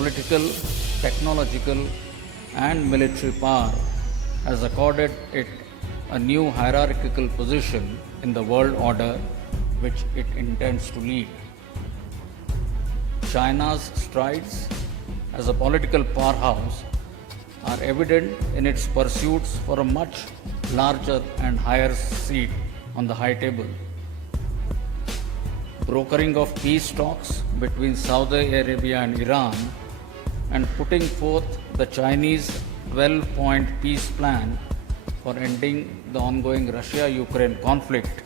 political, technological, and military power has accorded it a new hierarchical position in the world order which it intends to lead. China's strides as a political powerhouse are evident in its pursuits for a much larger and higher seat on the high table. Brokering of peace talks between Saudi Arabia and Iran and putting forth the Chinese 12-point peace plan for ending the ongoing Russia-Ukraine conflict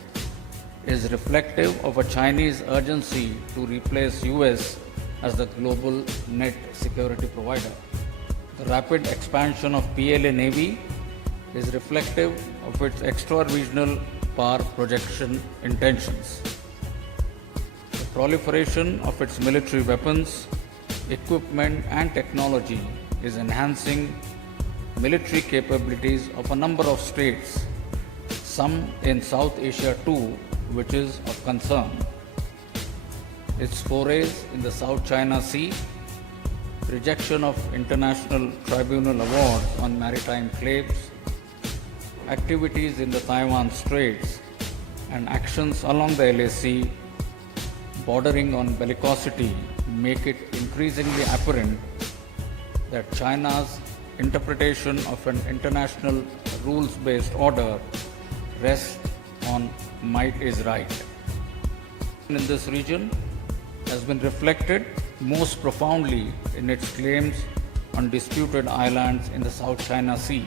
is reflective of a Chinese urgency to replace US as the global net security provider. The rapid expansion of PLA Navy is reflective of its extra-regional power projection intentions. The proliferation of its military weapons, equipment and technology is enhancing military capabilities of a number of states, some in South Asia too, which is of concern. Its forays in the South China Sea, rejection of international tribunal awards on maritime claims, activities in the Taiwan Straits, and actions along the LAC bordering on bellicosity make it increasingly apparent that China's interpretation of an international rules-based order rests on might is right. In this region has been reflected most profoundly in its claims on disputed islands in the South China Sea,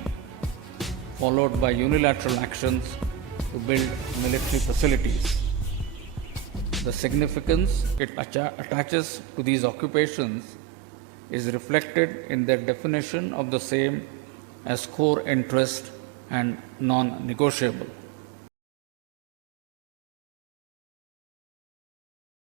followed by unilateral actions to build military facilities. The significance it attaches to these occupations is reflected in their definition of the same as core interest and non-negotiable.